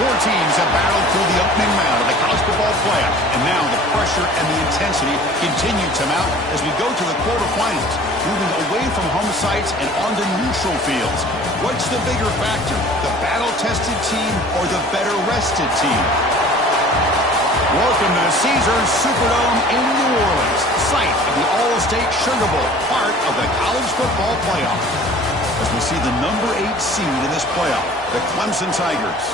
Four teams have battled through the opening round of the college football playoff, and now the pressure and the intensity continue to mount as we go to the quarterfinals, moving away from home sites and onto neutral fields. What's the bigger factor, the battle-tested team or the better-rested team? Welcome to Caesars Superdome in New Orleans, site of the All-State Sugar Bowl, part of the college football playoff. As we see the number 8 seed in this playoff, the Clemson Tigers,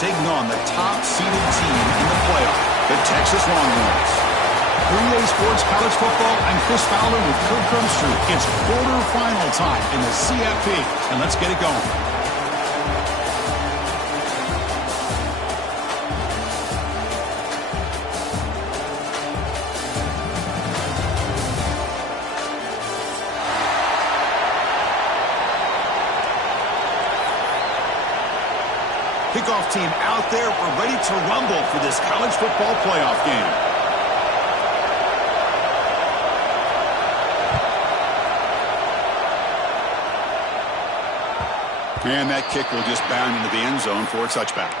taking on the top-seeded team in the playoff, the Texas Longhorns. 3A Sports College Football, I'm Chris Fowler with Kirk Crumstreet. It's quarterfinal time in the CFB, and let's get it going. Kickoff team out there. We're ready to rumble for this college football playoff game. And that kick will just bound into the end zone for a touchback.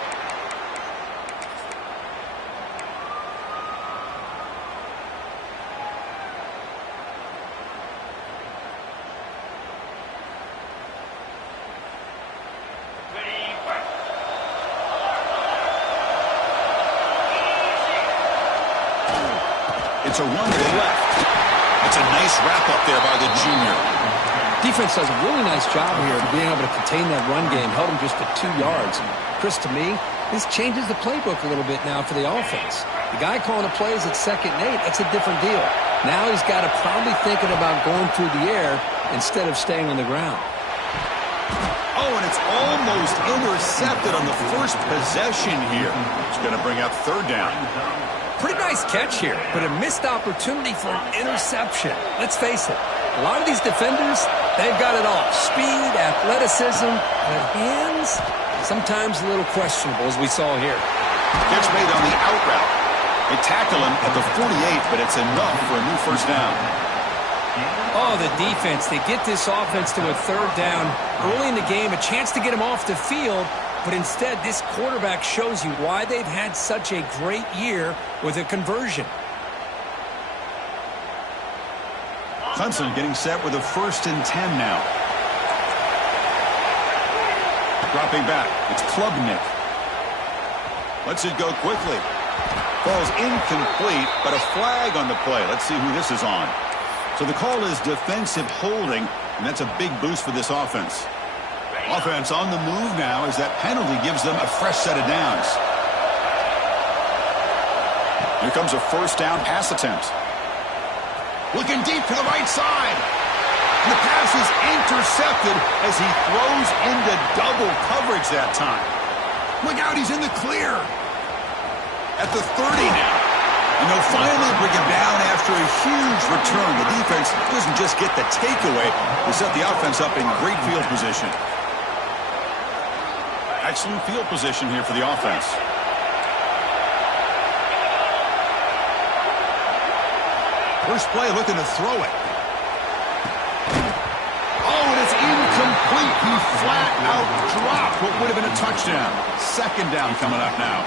It's a run to the left. It's a nice wrap up there by the junior. Defense does a really nice job here of being able to contain that run game, held him just to 2 yards. Chris, to me, this changes the playbook a little bit now for the offense. The guy calling the plays at 2nd and 8, that's a different deal. Now he's got to probably thinking about going through the air instead of staying on the ground. Oh, and it's almost intercepted on the first possession here. It's going to bring up 3rd down. Pretty nice catch here, but a missed opportunity for an interception. Let's face it, a lot of these defenders, they've got it all. Speed, athleticism, but hands, sometimes a little questionable, as we saw here. Catch made on the out route. They tackle him at the 48, but it's enough for a new 1st down. Oh, the defense, they get this offense to a 3rd down. Early in the game, a chance to get him off the field, but instead, this quarterback shows you why they've had such a great year with a conversion. Clemson getting set with a 1st and 10 now. Dropping back, it's Klubnik. Lets it go quickly. Falls incomplete, but a flag on the play. Let's see who this is on. So the call is defensive holding, and that's a big boost for this offense. Offense on the move now as that penalty gives them a fresh set of downs. Here comes a 1st down pass attempt. Looking deep to the right side. And the pass is intercepted as he throws into double coverage that time. Look out, he's in the clear. At the 30 now. And they'll finally bring him down after a huge return. The defense doesn't just get the takeaway. They set the offense up in great field position. Excellent field position here for the offense. First play looking to throw it. Oh, and it's incomplete. He flat out dropped what would have been a touchdown. 2nd down coming up now.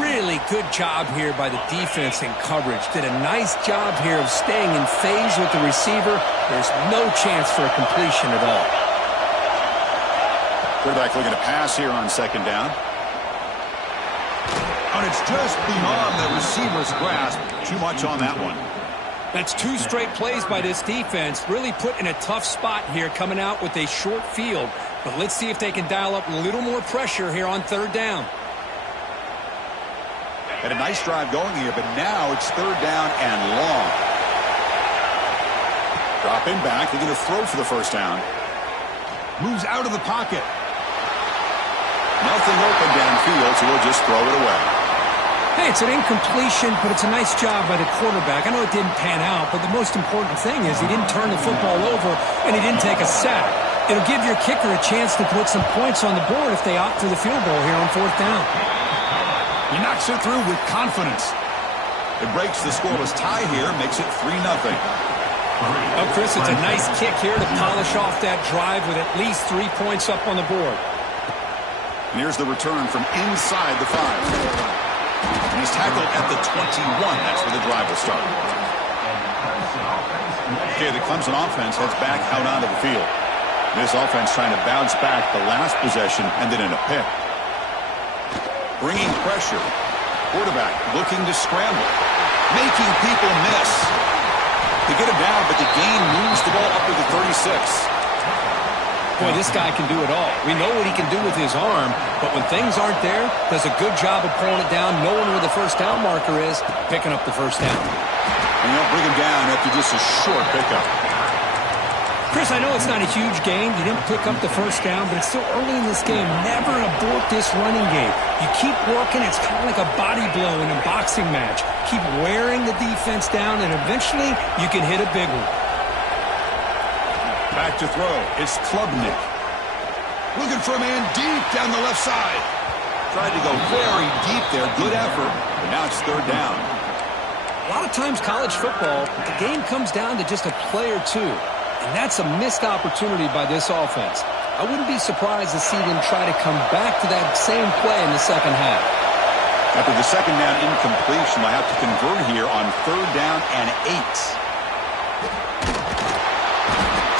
Really good job here by the defense in coverage. Did a nice job here of staying in phase with the receiver. There's no chance for a completion at all. Quarterback looking to pass here on 2nd down. And it's just beyond the receiver's grasp. Too much on that one. That's 2 straight plays by this defense. Really put in a tough spot here coming out with a short field. But let's see if they can dial up a little more pressure here on 3rd down. Had a nice drive going here, but now it's 3rd down and long. Dropping back, looking to throw for the 1st down. Moves out of the pocket. Nothing open downfield, so we'll just throw it away. Hey, it's an incompletion, but it's a nice job by the quarterback. I know it didn't pan out, but the most important thing is he didn't turn the football over and he didn't take a sack. It'll give your kicker a chance to put some points on the board if they opt for the field goal here on 4th down. He knocks it through with confidence. It breaks the scoreless tie here, makes it 3-0. Oh, Chris, it's a nice kick here to polish off that drive with at least 3 points up on the board. And here's the return from inside the 5. And he's tackled at the 21. That's where the drive will start. Okay, the Clemson offense heads back out onto the field. This offense trying to bounce back the last possession, ended in a pick. Bringing pressure. Quarterback looking to scramble. Making people miss. They get him down, but the gain moves the ball up to the 36. Boy, this guy can do it all. We know what he can do with his arm, but when things aren't there, does a good job of pulling it down, knowing where the first down marker is, picking up the first down. And they'll bring him down after just a short pickup. Chris, I know it's not a huge gain. You didn't pick up the first down, but it's still early in this game. Never abort this running game. You keep working. It's kind of like a body blow in a boxing match. Keep wearing the defense down, and eventually you can hit a big one. Back to throw. It's Klubnik. Looking for a man deep down the left side. Tried to go very deep there. Good effort, but now it's third down. A lot of times college football, the game comes down to just a play or two. And that's a missed opportunity by this offense. I wouldn't be surprised to see them try to come back to that same play in the second half. After the second down incompletion, they'll have to convert here on third down and 8.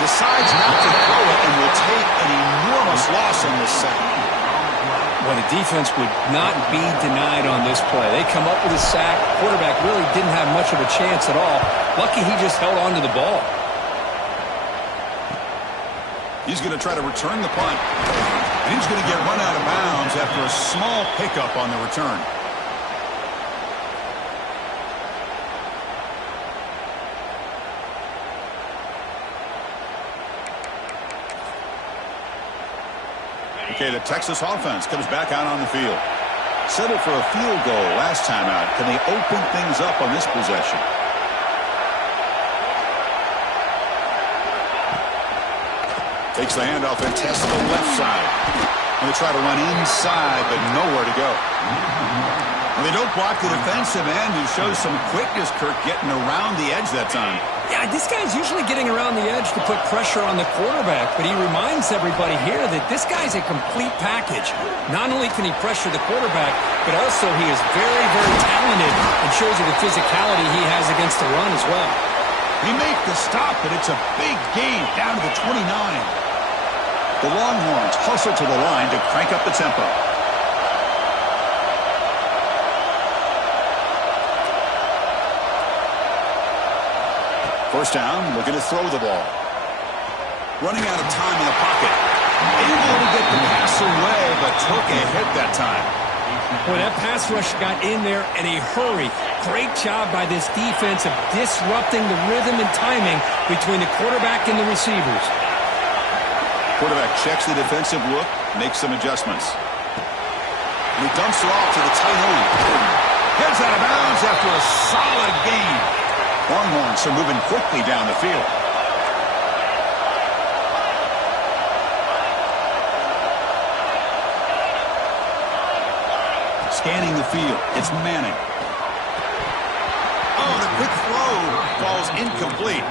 Decides not to throw it and will take an enormous loss on this second. Well, the defense would not be denied on this play. They come up with a sack. Quarterback really didn't have much of a chance at all. Lucky he just held on to the ball. He's going to try to return the punt. And he's going to get run out of bounds after a small pickup on the return. Okay, the Texas offense comes back out on the field. Settled for a field goal last time out. Can they open things up on this possession? Takes the handoff and tests the left side. And they try to run inside, but nowhere to go. And they don't block the defensive end, who shows some quickness, Kirk, getting around the edge that time. Yeah, this guy's usually getting around the edge to put pressure on the quarterback, but he reminds everybody here that this guy's a complete package. Not only can he pressure the quarterback, but also he is very, very talented and shows you the physicality he has against the run as well. He makes the stop, but it's a big gain down to the 29. The Longhorns hustle to the line to crank up the tempo. First down, looking to throw the ball. Running out of time in the pocket. Able to get the pass away, but took a hit that time. Boy, that pass rush got in there in a hurry. Great job by this defense of disrupting the rhythm and timing between the quarterback and the receivers. Quarterback checks the defensive look, makes some adjustments. And he dumps it off to the tight end. Heads out of bounds after a solid gain. Longhorns are moving quickly down the field. Scanning the field, it's Manning. Oh, the quick throw falls incomplete.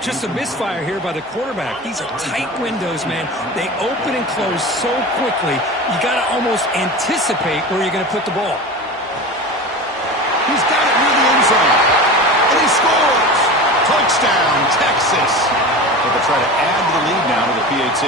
Just a misfire here by the quarterback. These are tight windows, man. They open and close so quickly, you got to almost anticipate where you're going to put the ball. He's got it near the end zone. And he scores! Touchdown, Texas! But they try to add to the lead now to the PAT.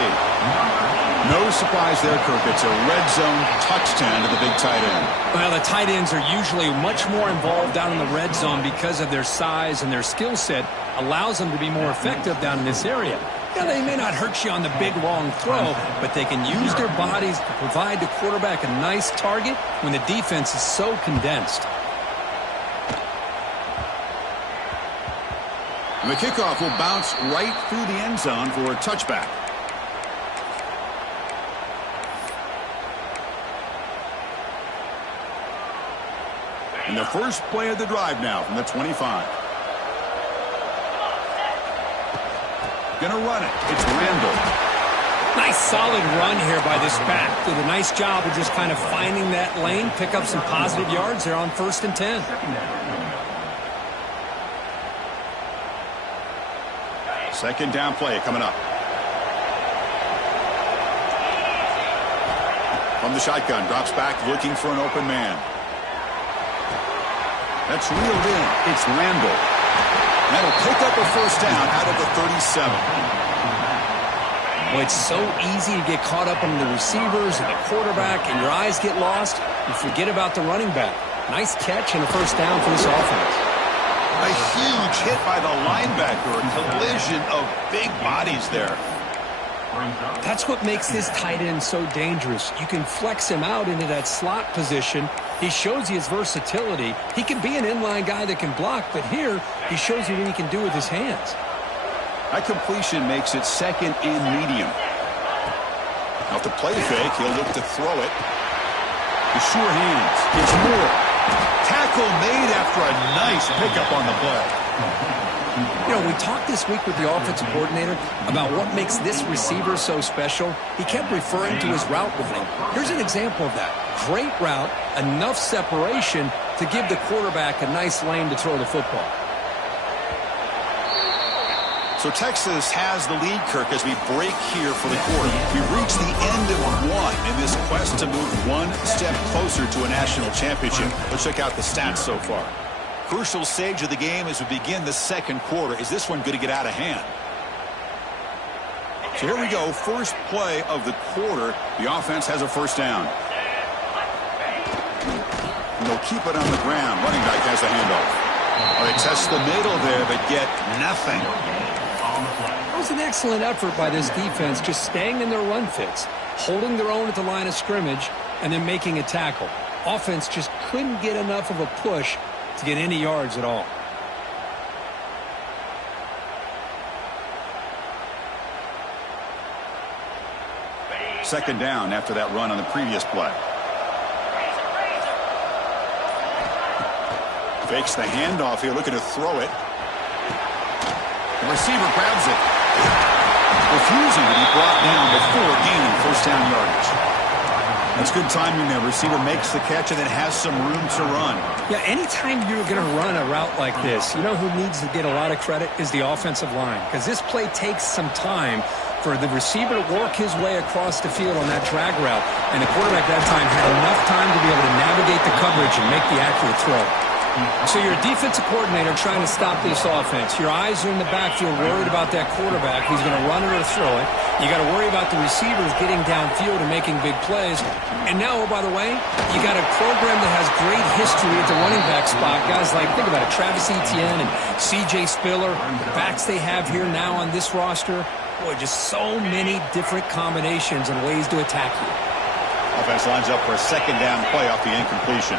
No surprise there, Kirk. It's a red zone touchdown to the big tight end. Well, the tight ends are usually much more involved down in the red zone because of their size and their skill set allows them to be more effective down in this area. Yeah, they may not hurt you on the big, long throw, but they can use their bodies to provide the quarterback a nice target when the defense is so condensed. And the kickoff will bounce right through the end zone for a touchback. And the first play of the drive now from the 25. Gonna run it. It's Randall. Nice solid run here by this back. Did a nice job of just kind of finding that lane, pick up some positive yards there on 1st and 10. Second down play coming up. From the shotgun, drops back looking for an open man. That's reeled in. It's Randall. That'll pick up a first down out of the 37. Well, it's so easy to get caught up in the receivers and the quarterback, and your eyes get lost. You forget about the running back. Nice catch and a first down for this offense. A huge hit by the linebacker. A collision of big bodies there. That's what makes this tight end so dangerous. You can flex him out into that slot position. He shows you his versatility. He can be an inline guy that can block, but here he shows you what he can do with his hands. That completion makes it second and medium. Now the play fake, he'll look to throw it. The sure hands. It's Moore. Tackle made after a nice pickup on the play. You know, we talked this week with the offensive coordinator about what makes this receiver so special. He kept referring to his route running. Here's an example of that. Great route, enough separation to give the quarterback a nice lane to throw the football. So Texas has the lead, Kirk, as we break here for the quarter. We reach the end of one in this quest to move one step closer to a national championship. Let's check out the stats so far. Crucial stage of the game as we begin the second quarter. Is this one going to get out of hand? So here we go. First play of the quarter. The offense has a first down. And they'll keep it on the ground. Running back has the handoff. Well, they test the middle there, but get nothing. It was an excellent effort by this defense, just staying in their run fits, holding their own at the line of scrimmage, and then making a tackle. Offense just couldn't get enough of a push to get any yards at all. Second down after that run on the previous play. Fakes the handoff here, looking to throw it. The receiver grabs it. Refusing to be brought down before gaining first down yardage. That's good timing there. Receiver makes the catch and then has some room to run. Yeah, anytime you're going to run a route like this, you know who needs to get a lot of credit is the offensive line. Because this play takes some time for the receiver to work his way across the field on that drag route. And the quarterback that time had enough time to be able to navigate the coverage and make the accurate throw. So you're a defensive coordinator trying to stop this offense. Your eyes are in the backfield worried about that quarterback who's going to run it or throw it. You got to worry about the receivers getting downfield and making big plays. And now, oh, by the way, you got a program that has great history at the running back spot. Guys like, think about it, Travis Etienne and C.J. Spiller. The backs they have here now on this roster. Boy, just so many different combinations and ways to attack you. Offense lines up for a second down play off the incompletion.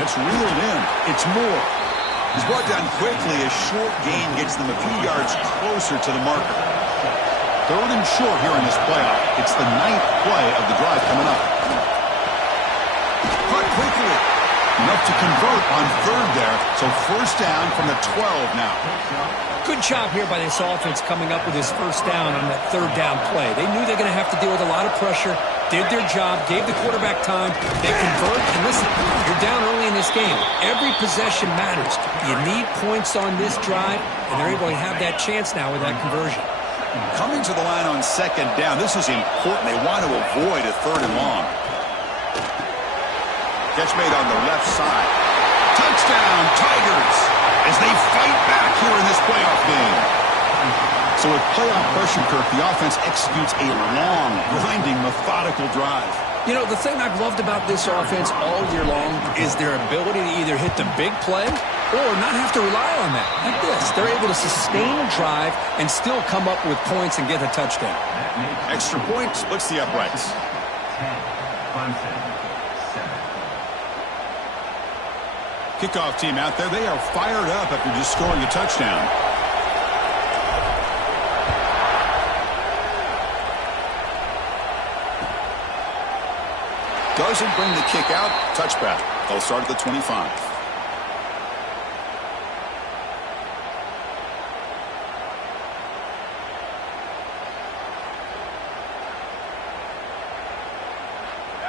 It's reeled in. It's Moore. He's brought down quickly. A short gain gets them a few yards closer to the marker. Third and short here in this playoff. It's the 9th play of the drive coming up. Caught quickly. Enough to convert on third there. So first down from the 12 now. Good job here by this offense coming up with this first down on that third down play. They knew they're going to have to deal with a lot of pressure. Did their job, gave the quarterback time, they convert, and listen, you're down early in this game. Every possession matters. You need points on this drive, and they're able to have that chance now with that conversion. Coming to the line on second down, this is important. They want to avoid a third and long. Catch made on the left side. Touchdown, Tigers, as they fight back here in this playoff game. So with playoff pressure, Kirk, the offense executes a long, grinding, methodical drive. You know, the thing I've loved about this offense all year long is their ability to either hit the big play or not have to rely on that. Like this, they're able to sustain a drive and still come up with points and get a touchdown. Extra point splits the uprights. Kickoff team out there, they are fired up after just scoring a touchdown. Doesn't bring the kick out. Touchback. They'll start at the 25.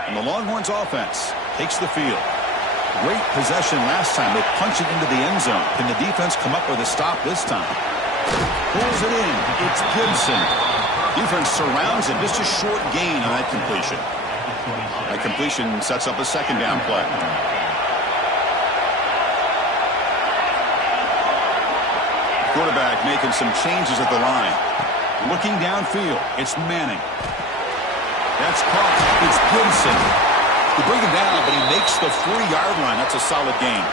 And the Longhorns offense takes the field. Great possession last time. They punch it into the end zone. Can the defense come up with a stop this time? Pulls it in. It's Gibson. Defense surrounds it. Just a short gain on that completion. That completion sets up a second down play. Quarterback making some changes at the line. Looking downfield. It's Manning. That's caught. It's Gibson. They bring him down, but he makes the 40-yard line. That's a solid gain.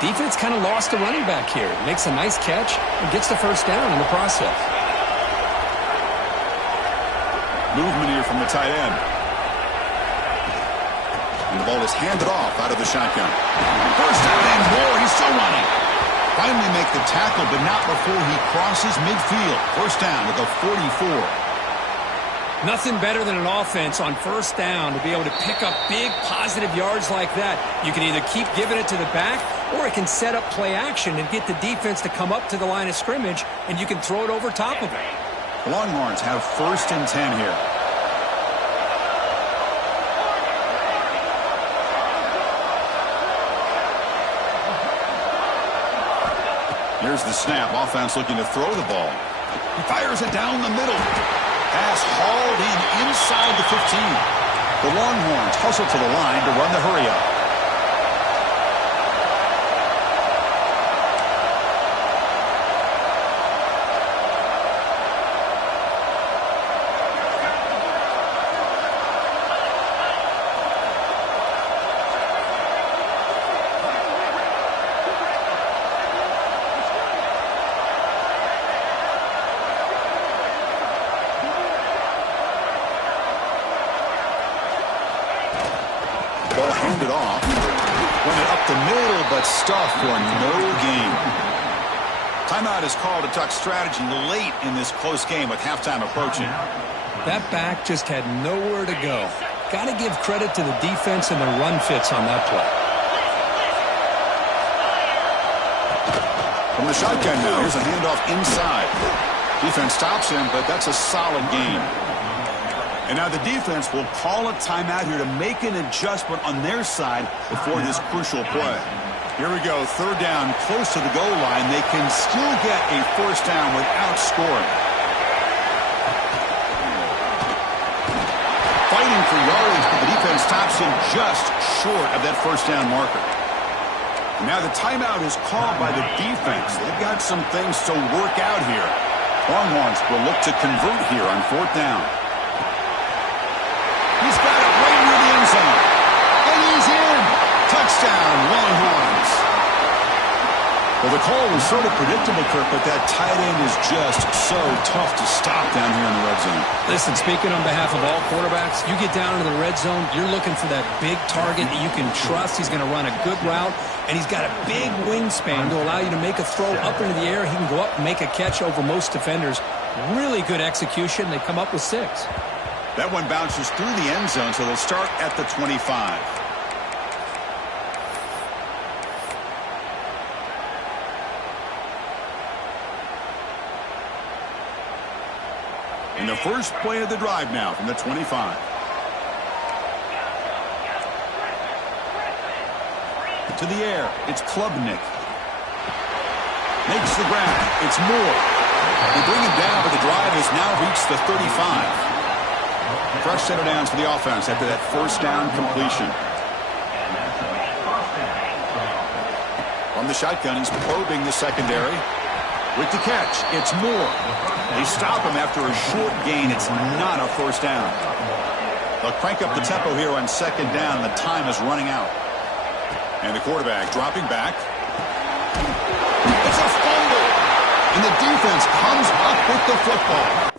Defense kind of lost the running back here. Makes a nice catch and gets the first down in the process. Movement here from the tight end. And the ball is handed off out of the shotgun. First down and more. He's still running. Finally make the tackle, but not before he crosses midfield. First down at the 44. Nothing better than an offense on first down to be able to pick up big positive yards like that. You can either keep giving it to the back, or it can set up play action and get the defense to come up to the line of scrimmage, and you can throw it over top of it. The Longhorns have first and 10 here. Here's the snap. Offense looking to throw the ball. He fires it down the middle. Pass hauled in inside the 15. The Longhorns hustle to the line to run the hurry-up. Ball handed off. Went it up the middle, but stuffed for no gain. Timeout is called to talk strategy late in this close game with halftime approaching. That back just had nowhere to go. Got to give credit to the defense and the run fits on that play. From the shotgun now, here's a handoff inside. Defense stops him, but that's a solid gain. And now the defense will call a timeout here to make an adjustment on their side before this crucial play. Here we go, third down, close to the goal line. They can still get a first down without scoring. Fighting for yardage, but the defense stops him just short of that first down marker. Now the timeout is called by the defense. They've got some things to work out here. Longhorns will look to convert here on fourth down. He's got it right near the end zone. And he's in. Touchdown, Longhorns. Well, the call was sort of predictable, Kirk, but that tight end is just so tough to stop down here in the red zone. Listen, speaking on behalf of all quarterbacks, you get down into the red zone, you're looking for that big target that you can trust. He's going to run a good route, and he's got a big wingspan to allow you to make a throw up into the air. He can go up and make a catch over most defenders. Really good execution. They come up with 6. That one bounces through the end zone, so they'll start at the 25. And the first play of the drive now from the 25. To the air, it's Klubnik. Makes the grab. It's Moore. They bring him down, but the drive has now reached the 35. Fresh set of downs for the offense after that first down completion. From the shotgun, he's probing the secondary. With the catch, it's Moore. They stop him after a short gain. It's not a first down. They'll crank up the tempo here on second down. The time is running out. And the quarterback dropping back. It's a fumble. And the defense comes up with the football.